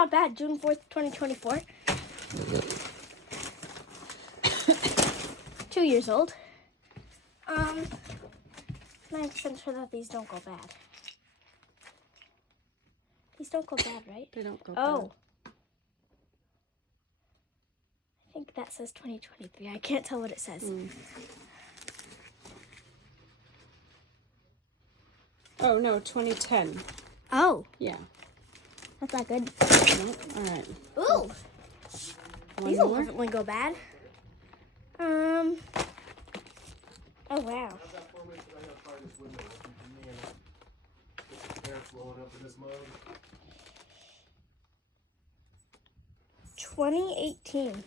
not bad. June 4th, 2024. 2 years old. 9% sure that these don't go bad. These don't go bad, right? They don't go Oh. I think that says 2023. I can't tell what it says. bad. Oh, no, 2010. Oh. Yeah. That's not good. No? All right. Ooh. One These will more? definitely go bad. Oh, wow. 2018.